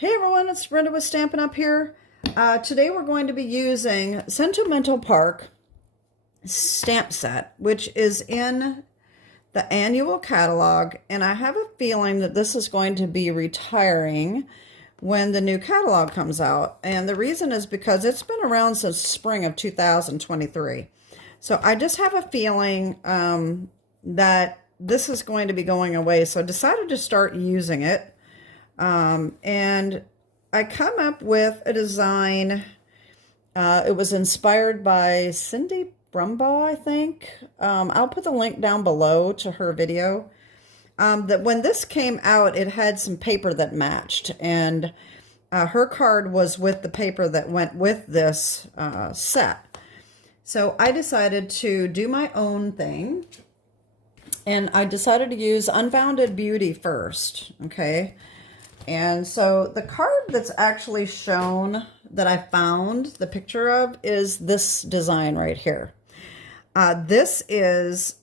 Hey everyone, it's Brenda with Stampin' Up here. Today we're going to be using Sentimental Park stamp set, which is in the annual catalog, and I have a feeling that this is going to be retiring when the new catalog comes out. And the reason is because it's been around since spring of 2023. So I just have a feeling that this is going to be going away. So I decided to start using it. And I come up with a design. It was inspired by Cindy Brumbaugh, I think. I'll put the link down below to her video. That when this came out, it had some paper that matched, and her card was with the paper that went with this set. So I decided to do my own thing, and I decided to use Unbounded Beauty first, okay? And so the card that's actually shown that I found the picture of is this design right here. This is,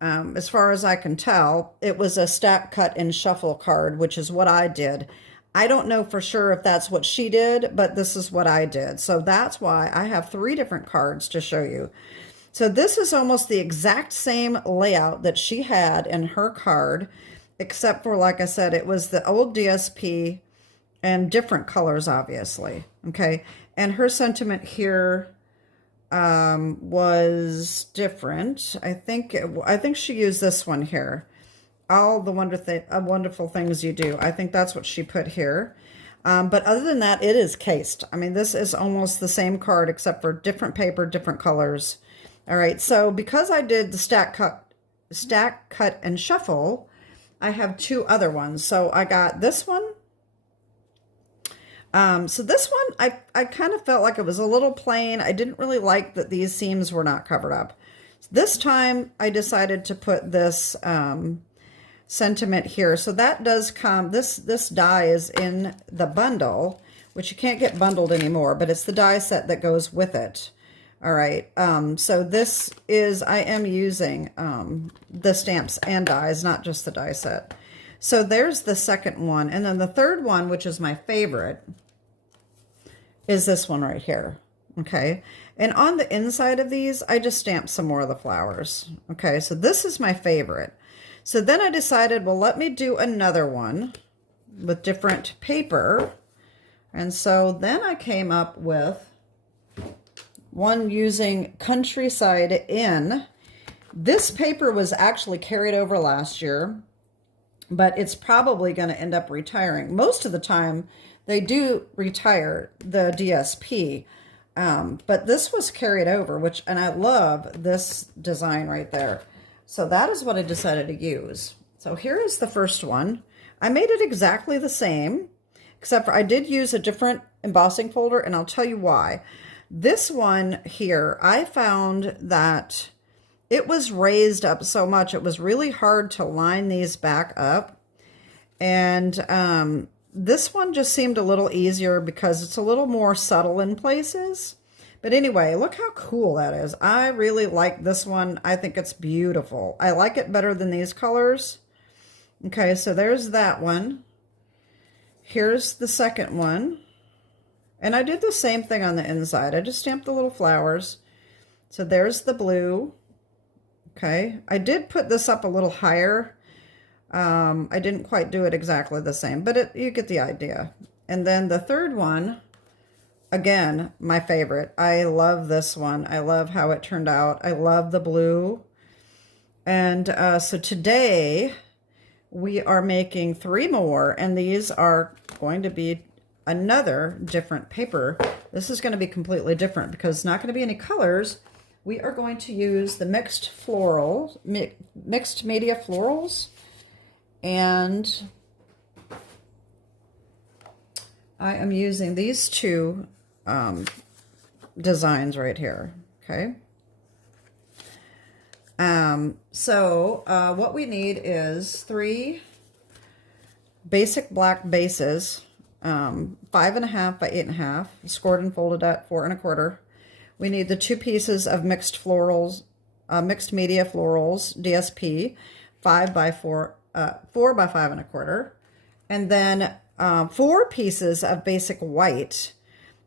as far as I can tell, it was a stack, cut, and shuffle card, which is what I did. I don't know for sure if that's what she did, but this is what I did. So that's why I have 3 different cards to show you. So this is almost the exact same layout that she had in her card, except for, like I said, it was the old DSP and different colors, obviously. Okay. And her sentiment here was different. I think she used this one here. All the wonderful things you do. I think that's what she put here. But other than that, it is cased. I mean, this is almost the same card except for different paper, different colors. All right. So because I did the stack, cut, and shuffle, I have 2 other ones. So I got this one. So this one, I kind of felt like it was a little plain. I didn't really like that these seams were not covered up. This time I decided to put this sentiment here. So that does come, this die is in the bundle, which you can't get bundled anymore, but it's the die set that goes with it. All right, so this is, I am using the stamps and dies, not just the die set. So there's the second one. And then the third one, which is my favorite, is this one right here. Okay, and on the inside of these, I just stamped some more of the flowers. Okay, so this is my favorite. So then I decided, well, let me do another one with different paper. And so then I came up with one using Countryside Inn. This paper was actually carried over last year, but it's probably going to end up retiring. Most of the time, they do retire the DSP, but this was carried over, and I love this design right there. So that is what I decided to use. So here is the first one. I made it exactly the same, except for I did use a different embossing folder, and I'll tell you why. This one here, I found that it was raised up so much, it was really hard to line these back up. And this one just seemed a little easier because it's a little more subtle in places. But anyway, look how cool that is. I really like this one. I think it's beautiful. I like it better than these colors. Okay, so there's that one. Here's the second one. And I did the same thing on the inside. I just stamped the little flowers. So there's the blue. Okay. I did put this up a little higher. I didn't quite do it exactly the same, but you get the idea. And then the third one, again, my favorite. I love this one. I love how it turned out. I love the blue. And so today we are making 3 more, and these are going to be another different paper. This is going to be completely different because it's not going to be any colors. We are going to use the mixed media florals, and I am using these 2 designs right here. Okay. So what we need is 3 basic black bases. 5.5 by 8.5, scored and folded at 4 1/4. We need the 2 pieces of mixed florals, mixed media florals, DSP, 4 by 5 1/4, and then 4 pieces of basic white.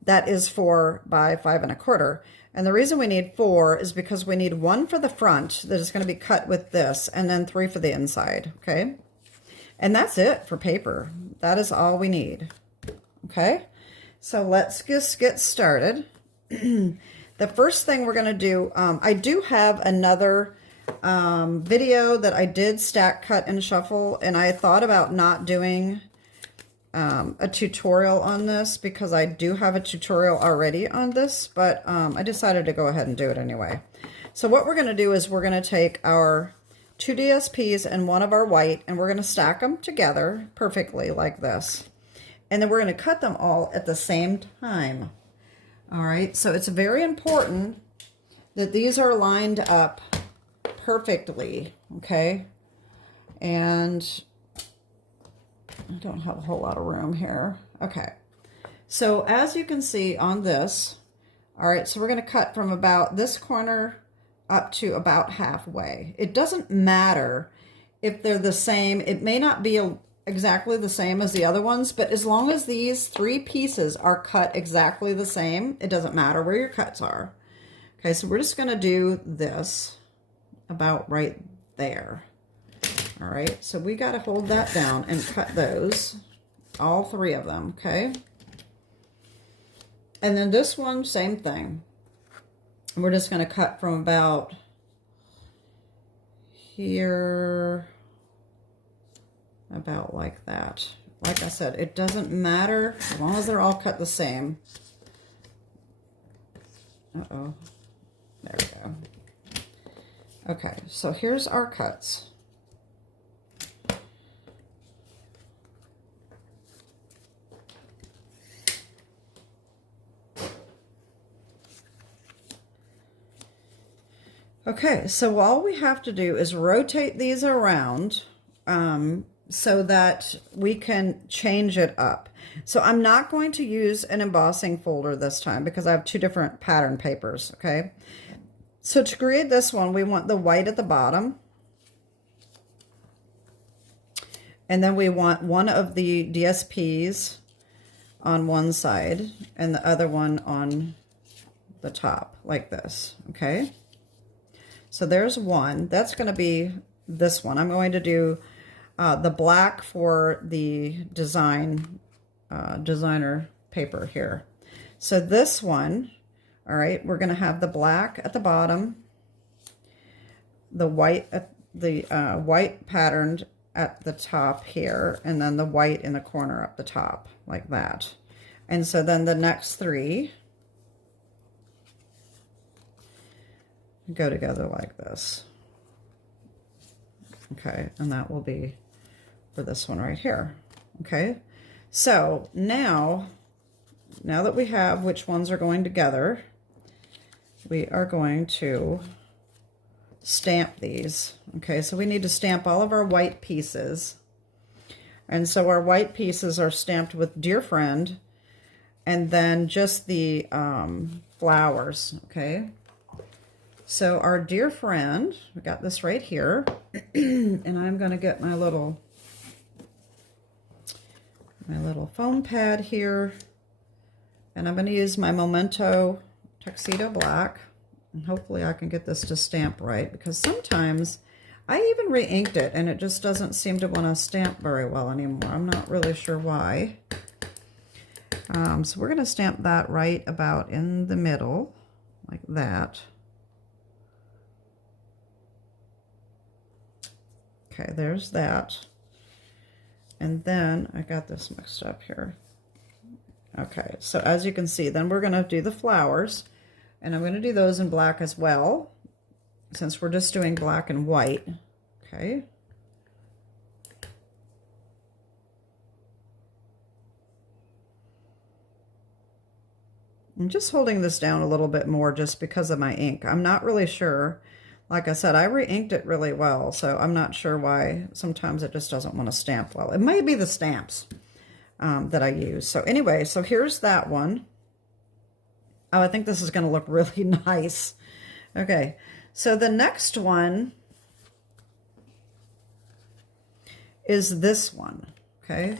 That is 4 by 5 1/4. And the reason we need 4 is because we need 1 for the front that is going to be cut with this, and then 3 for the inside, okay? And that's it for paper. That is all we need, okay? So let's just get started. The first thing we're going to do, I do have another video that I did stack, cut, and shuffle, and I thought about not doing a tutorial on this because I do have a tutorial already on this, but I decided to go ahead and do it anyway. So what we're going to do is we're going to take our 2 DSPs and 1 of our white, and we're going to stack them together perfectly like this. And then we're going to cut them all at the same time. All right, so it's very important that these are lined up perfectly, okay? And I don't have a whole lot of room here. Okay, so as you can see on this, all right, so we're going to cut from about this corner up to about halfway. It doesn't matter if they're the same. It may not be exactly the same as the other ones, but as long as these 3 pieces are cut exactly the same, it doesn't matter where your cuts are. Okay, so we're just going to do this about right there. All right, so we got to hold that down and cut those, all 3 of them, okay? And then this one, same thing. We're just going to cut from about here, about like that. Like I said, it doesn't matter as long as they're all cut the same. Uh-oh. There we go. Okay, so here's our cuts. Okay, so all we have to do is rotate these around so that we can change it up. So I'm not going to use an embossing folder this time because I have 2 different pattern papers, okay? So to create this one, we want the white at the bottom. And then we want 1 of the DSPs on one side and the other one on the top, like this, okay? So there's 1. That's going to be this one. I'm going to do the black for the designer paper here. So this one, all right, we're going to have the black at the bottom, the white white patterned at the top here, and then the white in the corner up the top, like that. And so then the next 3 go together like this. Okay, and that will be for this one right here. Okay, so now that we have which ones are going together, we are going to stamp these. Okay, so we need to stamp all of our white pieces. And so our white pieces are stamped with Dear Friend, and then just the flowers, okay? So our Dear Friend, we got this right here, and I'm going to get my little foam pad here, and I'm going to use my Memento Tuxedo Black, and hopefully I can get this to stamp right, because sometimes I even re-inked it and it just doesn't seem to want to stamp very well anymore. I'm not really sure why. So we're going to stamp that right about in the middle, like that. Okay, there's that. And then I got this mixed up here. Okay, so as you can see, then we're going to do the flowers, and I'm going to do those in black as well, since we're just doing black and white. Okay. I'm just holding this down a little bit more just because of my ink. I'm not really sure. Like I said, I re-inked it really well, so I'm not sure why sometimes it just doesn't want to stamp well. It may be the stamps that I use. So anyway, so here's that one. Oh, I think this is going to look really nice. Okay, so the next one is this one, okay?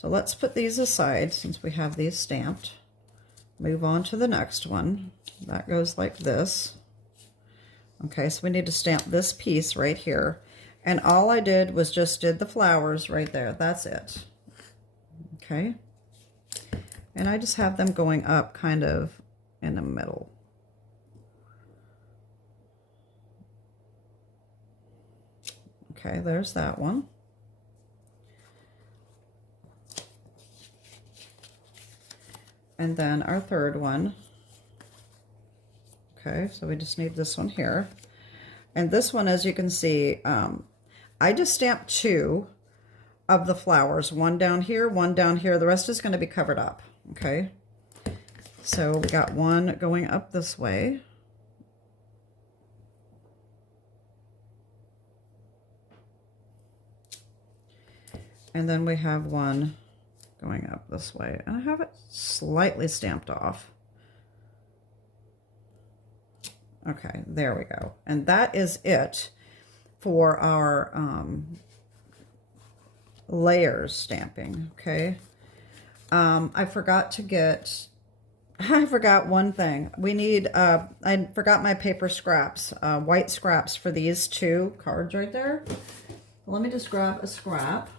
So let's put these aside since we have these stamped. Move on to the next one. That goes like this. Okay, so we need to stamp this piece right here. And all I did was just did the flowers right there. That's it. Okay. And I just have them going up kind of in the middle. Okay, there's that one. And then our third one. Okay, so we just need this one here. And this one, as you can see, I just stamped 2 of the flowers. One down here, one down here. The rest is going to be covered up. Okay, so we got one going up this way. And then we have one going up this way. And I have it slightly stamped off. Okay, there we go. And that is it for our layers stamping, okay? I forgot one thing. We need, I forgot my paper scraps, white scraps for these 2 cards right there. Let me just grab a scrap.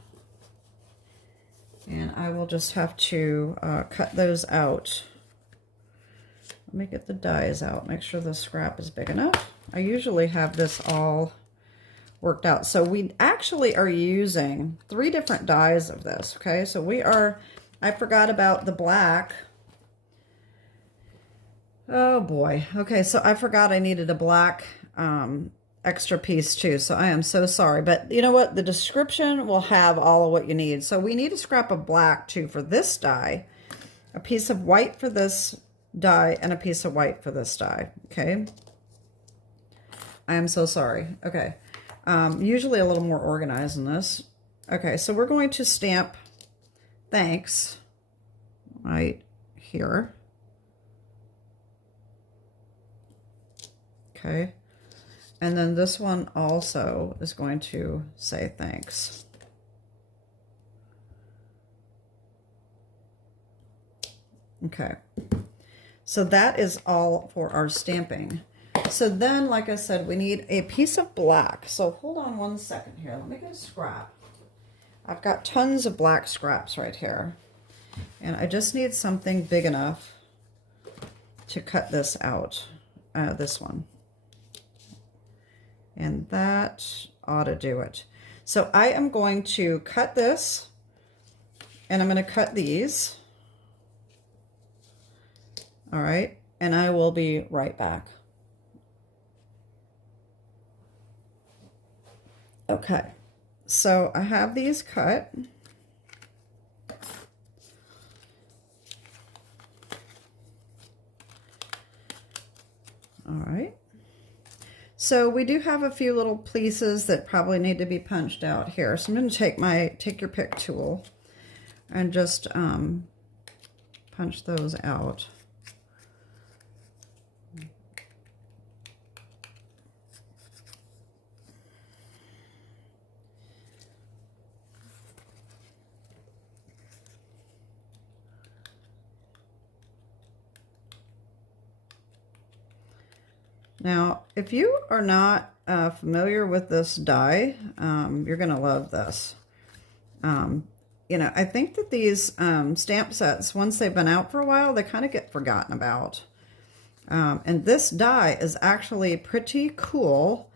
And I will just have to cut those out. Let me get the dies out, make sure the scrap is big enough. I usually have this all worked out. So we actually are using 3 different dies of this, okay? So we are, I forgot about the black. Oh boy. Okay, so I forgot I needed a black extra piece too, so I am so sorry. But you know what? The description will have all of what you need. So we need a scrap of black too for this die, a piece of white for this die, and a piece of white for this die, okay? I am so sorry. Okay, usually a little more organized than this. Okay, so we're going to stamp thanks right here. Okay, and then this one also is going to say thanks. Okay, so that is all for our stamping. So then, like I said, we need a piece of black. So hold on one second here. Let me get a scrap. I've got tons of black scraps right here. And I just need something big enough to cut this out, this one. And that ought to do it. So I am going to cut this, and I'm going to cut these. All right, and I will be right back. Okay, so I have these cut. All right. So we do have a few little pieces that probably need to be punched out here. So I'm going to take your pick tool and just punch those out. Now, if you are not familiar with this die, you're going to love this. You know, I think that these stamp sets, once they've been out for a while, they kind of get forgotten about. And this die is actually pretty cool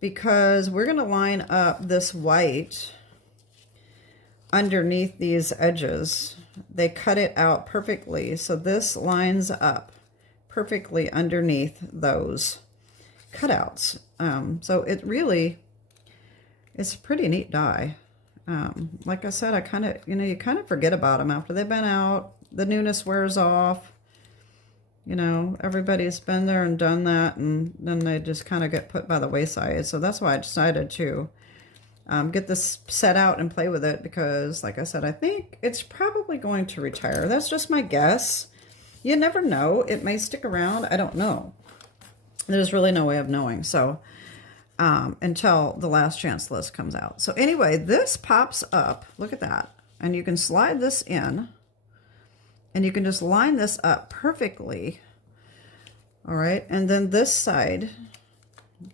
because we're going to line up this white underneath these edges. They cut it out perfectly, so this lines up perfectly underneath those cutouts. So it really, it's a pretty neat die. Like I said, I kind of, you kind of forget about them after they've been out. The newness wears off. You know, everybody's been there and done that, and then they just kind of get put by the wayside. So that's why I decided to get this set out and play with it because, like I said, I think it's probably going to retire. That's just my guess. You never know. It may stick around. I don't know. There's really no way of knowing. So until the last chance list comes out. So anyway, this pops up. Look at that. and you can slide this in, and you can just line this up perfectly. All right, and then this side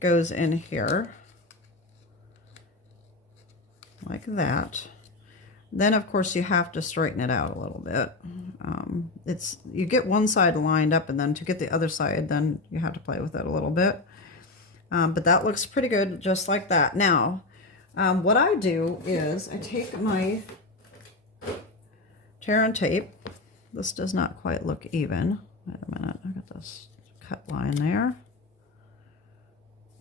goes in here like that. Then of course you have to straighten it out a little bit. You get one side lined up, and then to get the other side, then you have to play with it a little bit. But that looks pretty good just like that. Now, what I do is I take my tear and tape. This does not quite look even. Wait a minute, I got this cut line there.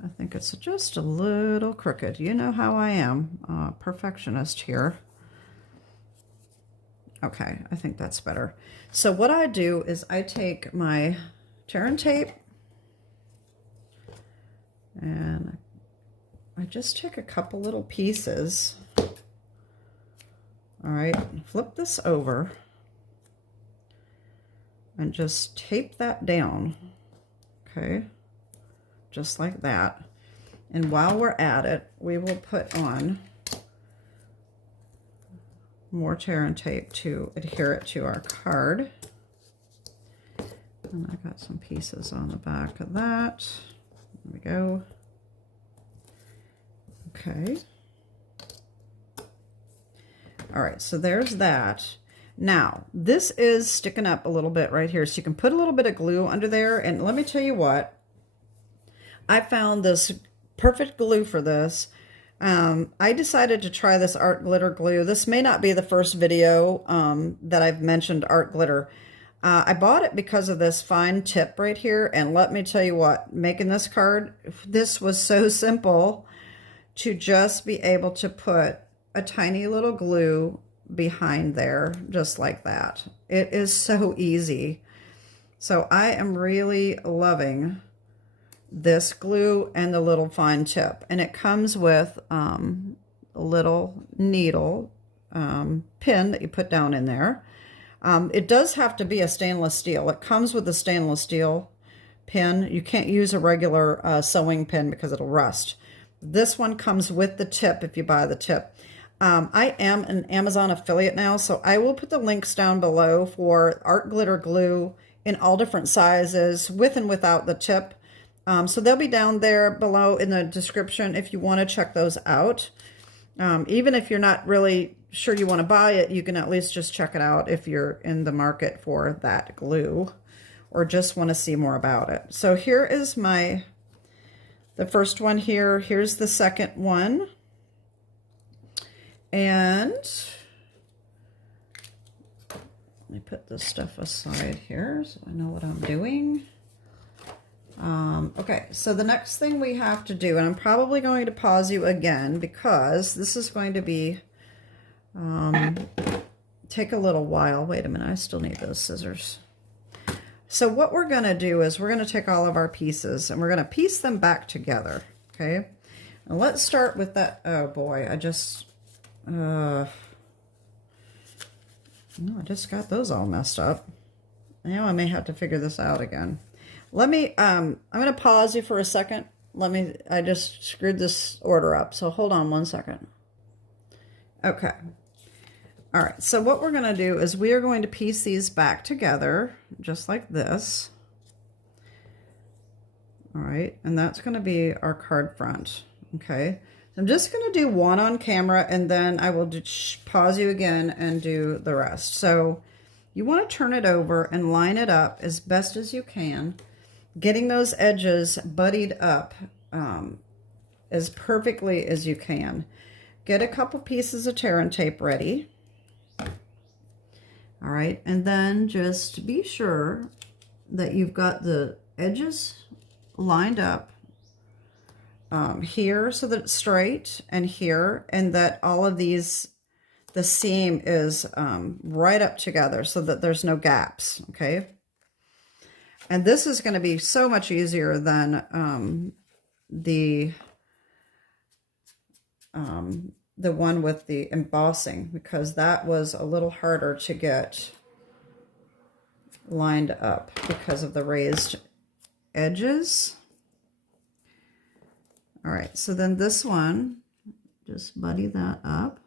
I think it's just a little crooked. You know how I am, perfectionist here. Okay, I think that's better. So what I do is I take my tear and tape, and I just take a couple little pieces. All right, flip this over and just tape that down. Okay, just like that. And while we're at it, we will put on more tear and tape to adhere it to our card. And I got some pieces on the back of that. There we go. Okay. All right, so there's that. Now, this is sticking up a little bit right here, so you can put a little bit of glue under there, and let me tell you what, I found this perfect glue for this. I decided to try this art glitter glue. This may not be the first video that I've mentioned art glitter. I bought it because of this fine tip right here, and let me tell you what, making this card, this was so simple to just be able to put a tiny little glue behind there, just like that. It is so easy. So I am really loving this glue and the little fine tip, and it comes with a little needle pin that you put down in there. It does have to be a stainless steel. It comes with a stainless steel pin. You can't use a regular sewing pin because it'll rust. This one comes with the tip if you buy the tip. I am an Amazon affiliate now, so I will put the links down below for art glitter glue in all different sizes, with and without the tip. So they'll be down there below in the description if you want to check those out. Even if you're not really sure you want to buy it, you can at least just check it out if you're in the market for that glue or just want to see more about it. So here is the first one here. Here's the second one. And let me put this stuff aside here so I know what I'm doing. Okay, so the next thing we have to do, and I'm probably going to pause you again because this is going to be, take a little while. Wait a minute, I still need those scissors. So what we're going to do is we're going to take all of our pieces and we're going to piece them back together, okay? And let's start with that. Oh boy, I just got those all messed up. Now I may have to figure this out again. Let me, I'm going to pause you for a second. I just screwed this order up, so hold on one second. Okay. All right, so what we're going to do is we are going to piece these back together, just like this. All right, and that's going to be our card front, okay? So I'm just going to do one on camera, and then I will just pause you again and do the rest. So you want to turn it over and line it up as best as you can, getting those edges buddied up as perfectly as you can. Get a couple pieces of tear and tape ready. All right, and then just be sure that you've got the edges lined up here so that it's straight, and here, and that all of these, the seam is right up together so that there's no gaps, okay? And this is going to be so much easier than the one with the embossing, because that was a little harder to get lined up because of the raised edges. All right, so then this one, just buddy that up.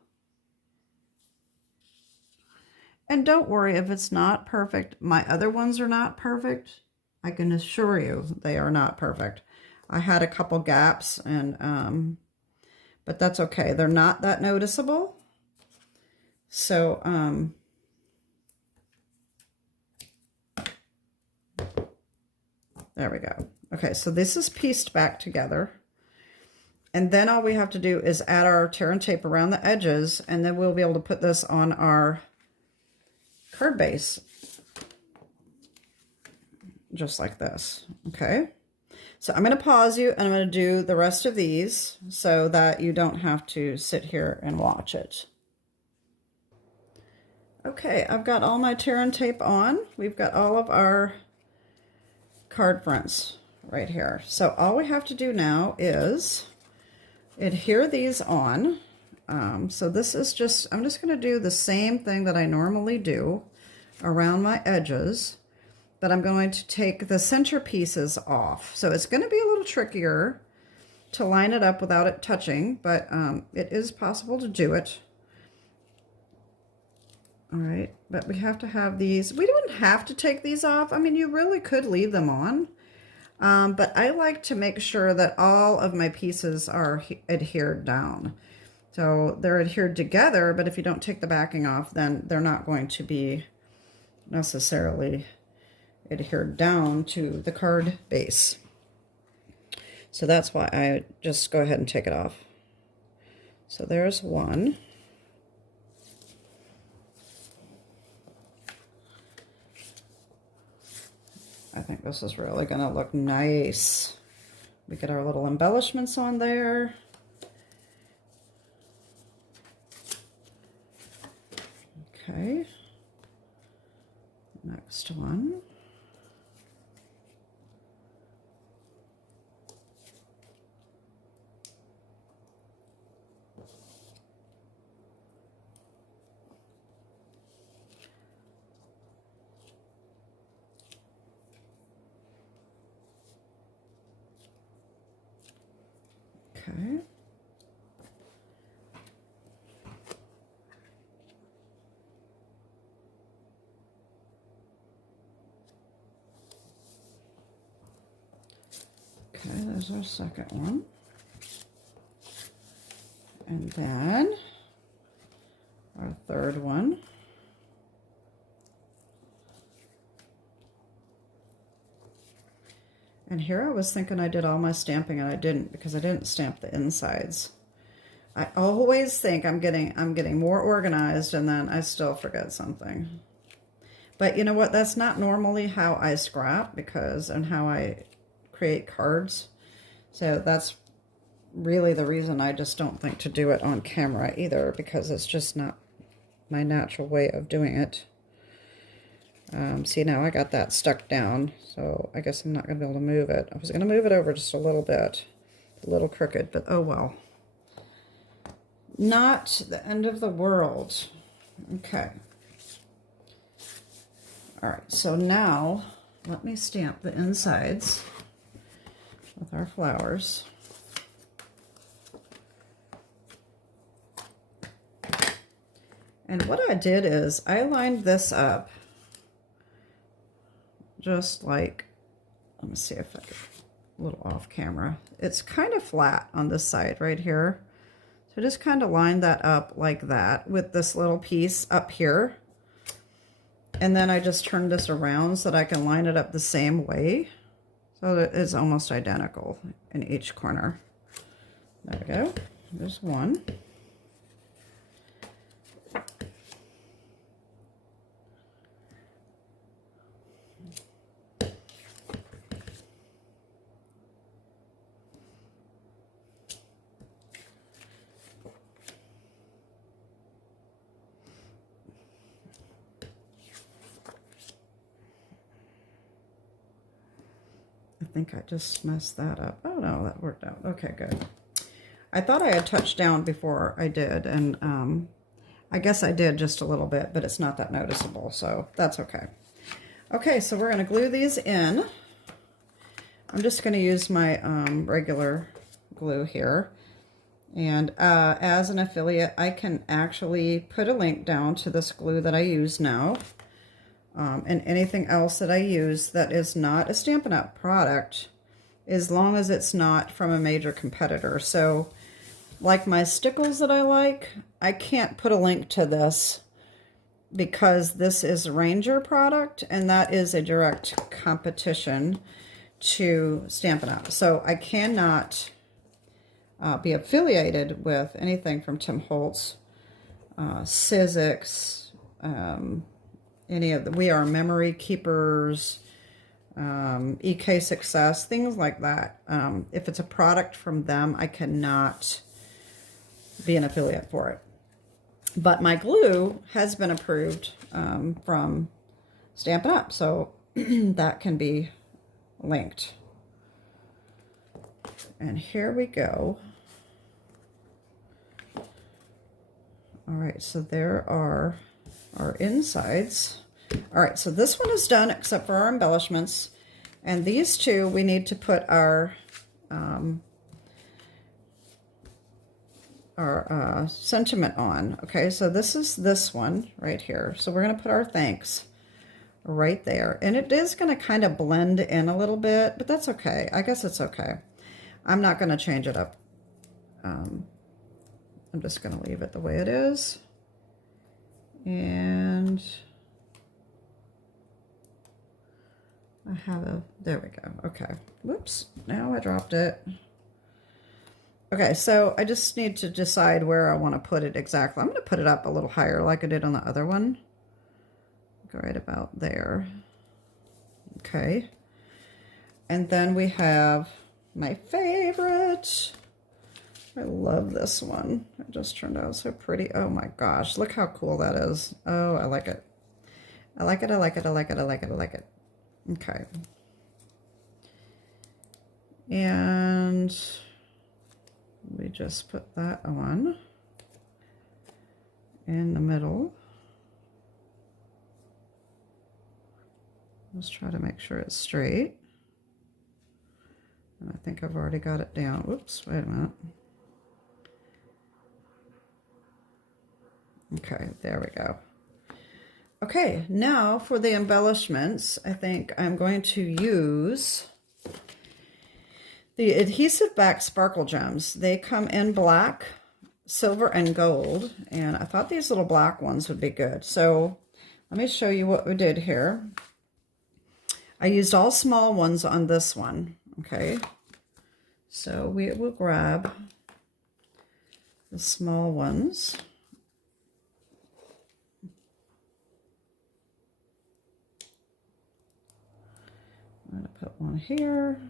And don't worry if it's not perfect. My other ones are not perfect. I can assure you they are not perfect. I had a couple gaps, and but that's okay. They're not that noticeable. So there we go. Okay, so this is pieced back together. And then all we have to do is add our tear and tape around the edges, and then we'll be able to put this on our card base. Just like this, okay? So I'm gonna pause you, and I'm gonna do the rest of these so that you don't have to sit here and watch it. Okay, I've got all my tear and tape on. We've got all of our card fronts right here. So all we have to do now is adhere these on. So this is just, I'm just going to do the same thing that I normally do around my edges, but I'm going to take the center pieces off. So it's going to be a little trickier to line it up without it touching, but it is possible to do it. All right, but we have to have these. We don't have to take these off. I mean, you really could leave them on. But I like to make sure that all of my pieces are adhered down. So they're adhered together, but if you don't take the backing off, then they're not going to be necessarily adhered down to the card base. So that's why I just go ahead and take it off. So there's one. I think this is really going to look nice. We get our little embellishments on there. Okay. Next one. Okay. Okay, there's our second one. And then our third one. And here I was thinking I did all my stamping, and I didn't, because I didn't stamp the insides. I always think I'm getting more organized, and then I still forget something. But you know what? That's not normally how I scrap and how I create cards. So that's really the reason I just don't think to do it on camera either, because it's just not my natural way of doing it. See, now I got that stuck down, so I guess I'm not going to be able to move it. I was going to move it over just a little bit, a little crooked, but oh well. Not the end of the world. Okay. All right, so now let me stamp the insides with our flowers. And what I did is I lined this up just like, let me see if I can, a little off camera. It's kind of flat on this side right here. So just kind of line that up like that with this little piece up here. And then I just turn this around so that I can line it up the same way. So that it's almost identical in each corner. There we go. There's one. I think I just messed that up. Oh no, that worked out. Okay, good. I thought I had touched down before I did, and I guess I did just a little bit, but it's not that noticeable, so that's okay. Okay, so we're going to glue these in. I'm just going to use my regular glue here. And as an affiliate, I can actually put a link down to this glue that I use now. And anything else that I use that is not a Stampin' Up! Product, as long as it's not from a major competitor. So, like my stickles that I like, I can't put a link to this because this is a Ranger product, and that is a direct competition to Stampin' Up! So I cannot be affiliated with anything from Tim Holtz, Sizzix, any of the We Are Memory Keepers, EK Success, things like that. If it's a product from them, I cannot be an affiliate for it. But my glue has been approved from Stampin' Up, so that can be linked. And here we go. All right, so there are our insides. All right, so this one is done except for our embellishments. And these two, we need to put our sentiment on. Okay, so this is this one right here. So we're going to put our thanks right there. And it is going to kind of blend in a little bit, but that's okay. I guess it's okay. I'm not going to change it up. I'm just going to leave it the way it is. And I have a, there we go. Okay. Whoops. Now I dropped it. Okay, so I just need to decide where I want to put it exactly. I'm going to put it up a little higher like I did on the other one. Go right about there. Okay. And then we have my favorite. I love this one. It just turned out so pretty. Oh my gosh, look how cool that is. Oh, I like it. I like it, I like it, I like it, I like it, I like it. Okay. And we just put that on in the middle. Let's try to make sure it's straight. And I think I've already got it down. Whoops, wait a minute. Okay, there we go. Okay, now for the embellishments, I think I'm going to use the adhesive back sparkle gems. They come in black, silver, and gold, and I thought these little black ones would be good. So let me show you what we did here. I used all small ones on this one, okay? So we will grab the small ones. I'm going to put one here.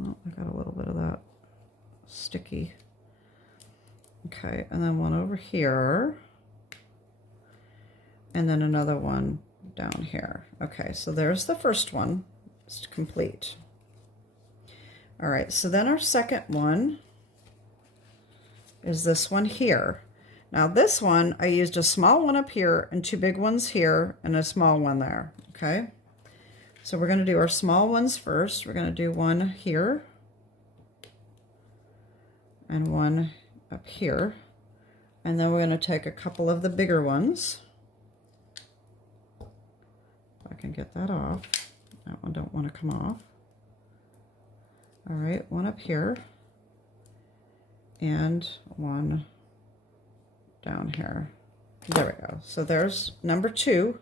Oh, I got a little bit of that sticky. Okay, and then one over here. And then another one down here. Okay, so there's the first one. It's complete. All right, so then our second one is this one here. Now this one, I used a small one up here and two big ones here and a small one there, okay? So we're going to do our small ones first. We're going to do one here and one up here. And then we're going to take a couple of the bigger ones. If I can get that off. That one don't want to come off. All right, one up here and one down here. There we go. So there's number 2.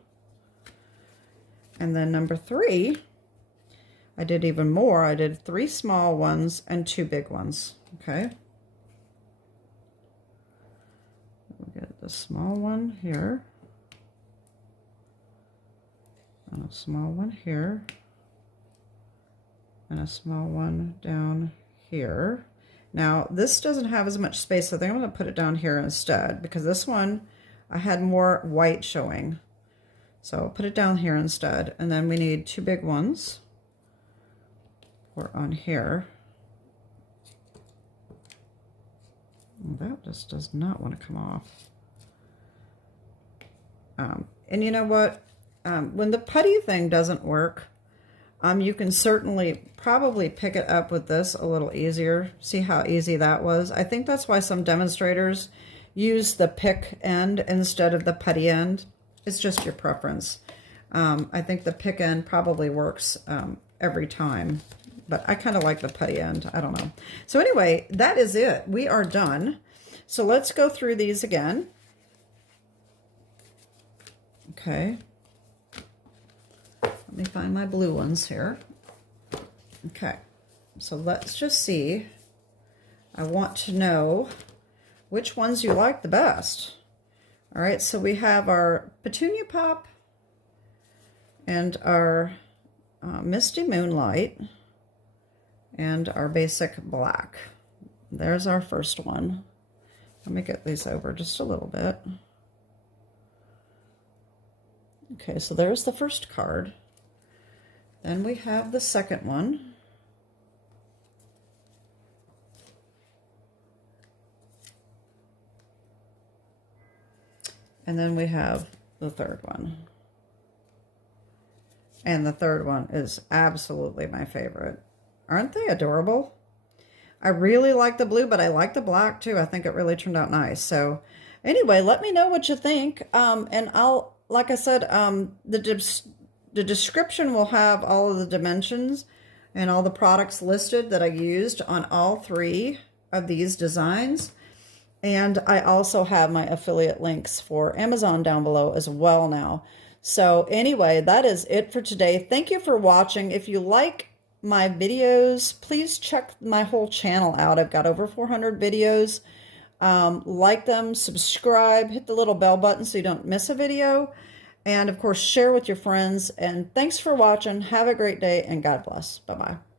And then number 3, I did even more. I did 3 small ones and 2 big ones, okay? We'll get the small one here, and a small one here, and a small one down here. Now, this doesn't have as much space, so I think I'm going to put it down here instead, because this one, I had more white showing. So I'll put it down here instead. And then we need 2 big ones for on here. That just does not want to come off. And you know what? When the putty thing doesn't work, You can certainly probably pick it up with this a little easier. See how easy that was? I think that's why some demonstrators use the pick end instead of the putty end. It's just your preference. I think the pick end probably works every time, but I kind of like the putty end. I don't know. So anyway, that is it. We are done. So let's go through these again. Okay. Let me find my blue ones here. Okay. So let's just see. I want to know which ones you like the best. All right, so we have our Petunia Pop and our Misty Moonlight and our basic black. There's our first one. Let me get these over just a little bit. Okay, so there's the first card. Then we have the second one. And then we have the third one. And the third one is absolutely my favorite. Aren't they adorable? I really like the blue, but I like the black too. I think it really turned out nice. So anyway, let me know what you think. And I'll, like I said, the description will have all of the dimensions and all the products listed that I used on all three of these designs. And I also have my affiliate links for Amazon down below as well now. So anyway, that is it for today. Thank you for watching. If you like my videos, please check my whole channel out. I've got over 400 videos. Like them, subscribe, hit the little bell button so you don't miss a video. And of course, share with your friends. And thanks for watching. Have a great day and God bless. Bye-bye.